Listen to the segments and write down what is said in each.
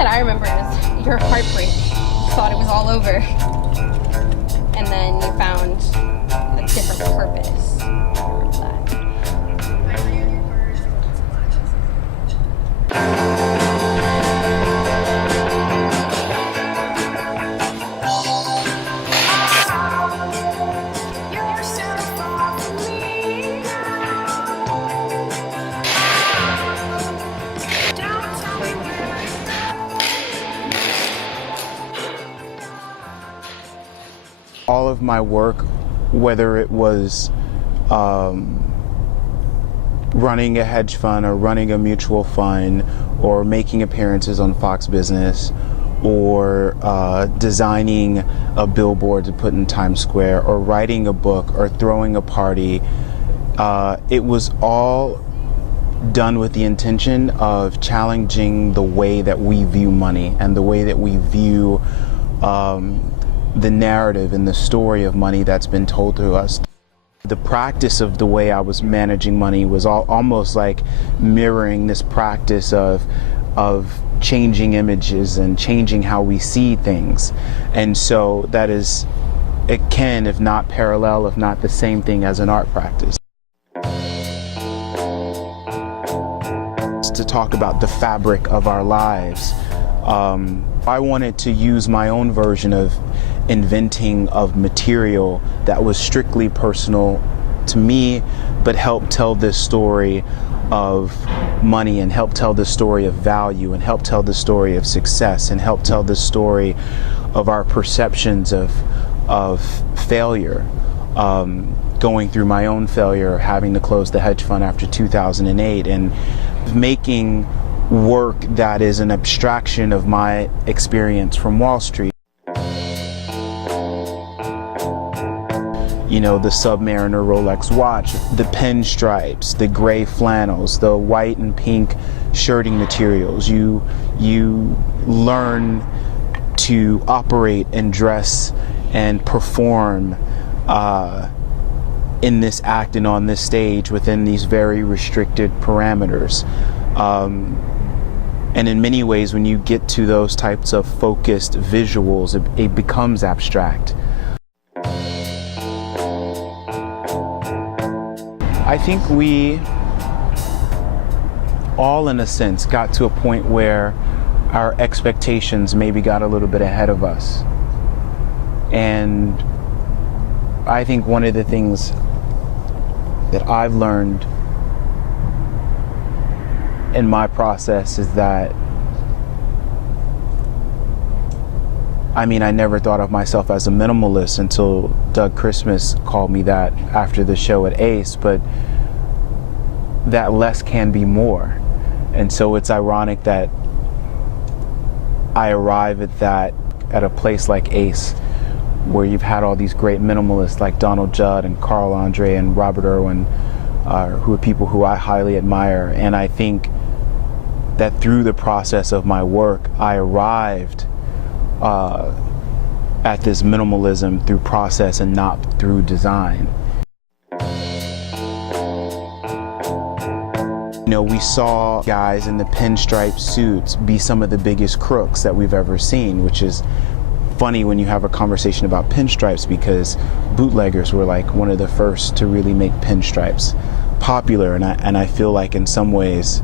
that I remember is your heartbreak. You thought it was all over. And then you found a different purpose for that. All of my work, whether it was running a hedge fund or running a mutual fund or making appearances on Fox Business or designing a billboard to put in Times Square or writing a book or throwing a party, it was all done with the intention of challenging the way that we view money and the way that we view the narrative and the story of money that's been told to us. The practice of the way I was managing money was almost like mirroring this practice of changing images and changing how we see things. And so that is akin, if not parallel, if not the same thing as an art practice. To talk about the fabric of our lives, I wanted to use my own version of inventing of material that was strictly personal to me, but helped tell this story of money and help tell the story of value and help tell the story of success and help tell the story of our perceptions of failure. Going through my own failure, having to close the hedge fund after 2008 and making work that is an abstraction of my experience from Wall Street. You know, the Submariner Rolex watch, the pinstripes, the gray flannels, the white and pink shirting materials. You learn to operate and dress and perform in this act and on this stage within these very restricted parameters. And in many ways, when you get to those types of focused visuals, it becomes abstract. I think we all, in a sense, got to a point where our expectations maybe got a little bit ahead of us. And I think one of the things that I've learned in my process is that, I never thought of myself as a minimalist until Doug Christmas called me that after the show at Ace, but that less can be more. And so it's ironic that I arrive at that at a place like Ace, where you've had all these great minimalists like Donald Judd and Carl Andre and Robert Irwin, who are people who I highly admire. And I think that through the process of my work, I arrived at this minimalism through process and not through design. You know, we saw guys in the pinstripe suits be some of the biggest crooks that we've ever seen, which is funny when you have a conversation about pinstripes, because bootleggers were like one of the first to really make pinstripes popular, and I feel like in some ways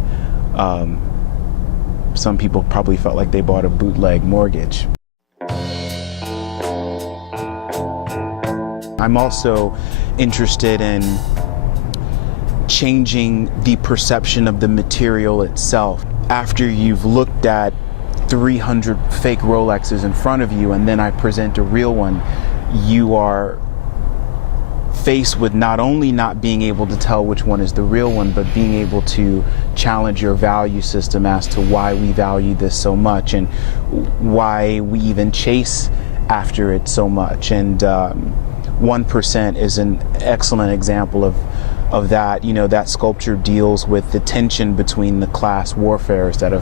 some people probably felt like they bought a bootleg mortgage. I'm also interested in changing the perception of the material itself. After you've looked at 300 fake Rolexes in front of you and then I present a real one, you are faced with not only not being able to tell which one is the real one, but being able to challenge your value system as to why we value this so much and why we even chase after it so much. And 1% is an excellent example of that. You know, that sculpture deals with the tension between the class warfares that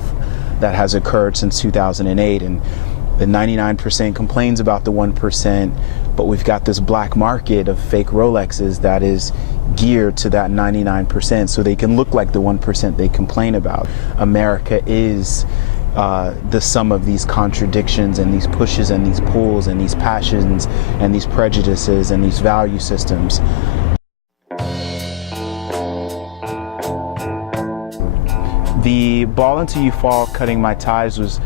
has occurred since 2008, and the 99% complains about the 1%, but we've got this black market of fake Rolexes that is geared to that 99% so they can look like the 1% they complain about. America is, the sum of these contradictions and these pushes and these pulls and these passions and these prejudices and these value systems. The Ball Until You Fall, Cutting My Ties was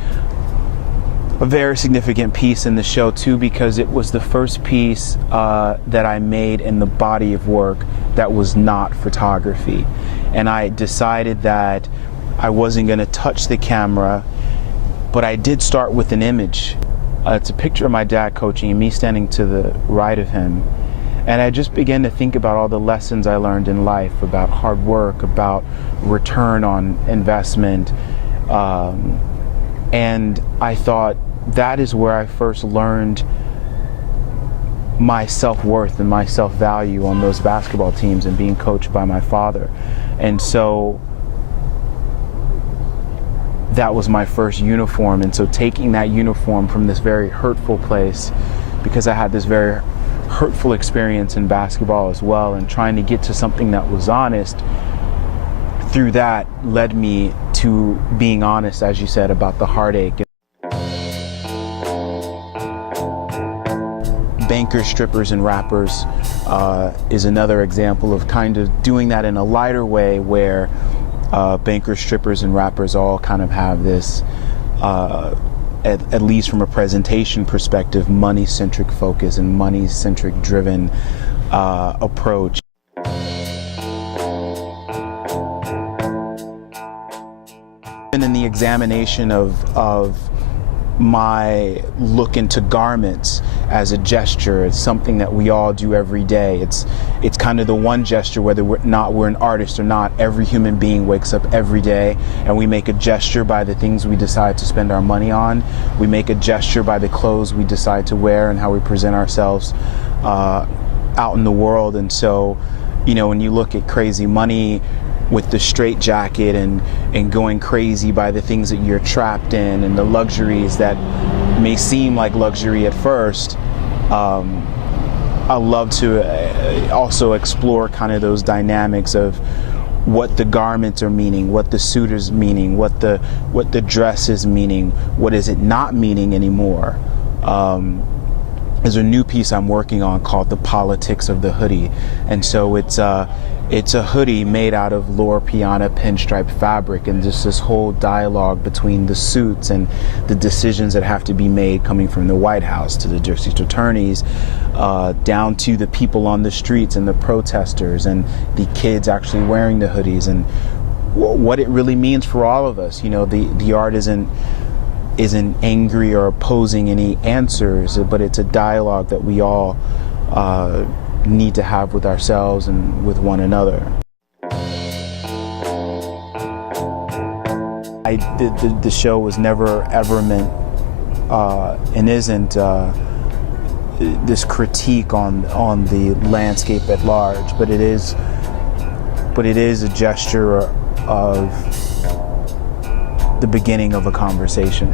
a very significant piece in the show too, because it was the first piece that I made in the body of work that was not photography. And I decided that I wasn't going to touch the camera, but I did start with an image. It's a picture of my dad coaching and me standing to the right of him. And I just began to think about all the lessons I learned in life, about hard work, about return on investment. And I thought that is where I first learned my self-worth and my self-value on those basketball teams and being coached by my father. And so that was my first uniform. And so taking that uniform from this very hurtful place, because I had this very hurtful experience in basketball as well, and trying to get to something that was honest, through that led me to being honest, as you said, about the heartache. Bankers, strippers, and rappers is another example of kind of doing that in a lighter way, where bankers, strippers, and rappers all kind of have this, at least from a presentation perspective, money-centric focus and money-centric driven approach. And in the examination of my look into garments as a gesture, it's something that we all do every day. It's kind of the one gesture, whether we're an artist or not. Every human being wakes up every day and we make a gesture by the things we decide to spend our money on. We make a gesture by the clothes we decide to wear and how we present ourselves out in the world. And so, you know, when you look at Crazy Money with the straight jacket and going crazy by the things that you're trapped in and the luxuries that may seem like luxury at first, I love to also explore kind of those dynamics of what the garments are meaning, what the suit is meaning, what the dress is meaning, what is it not meaning anymore. There's a new piece I'm working on called The Politics of the Hoodie, and so it's a hoodie made out of Loro Piana pinstripe fabric, and just this whole dialogue between the suits and the decisions that have to be made, coming from the White House to the district attorneys, down to the people on the streets and the protesters and the kids actually wearing the hoodies, and what it really means for all of us. You know, the art isn't angry or opposing any answers, but it's a dialogue that we all need to have with ourselves and with one another. The show was never ever meant and isn't this critique on the landscape at large, but it is a gesture of the beginning of a conversation.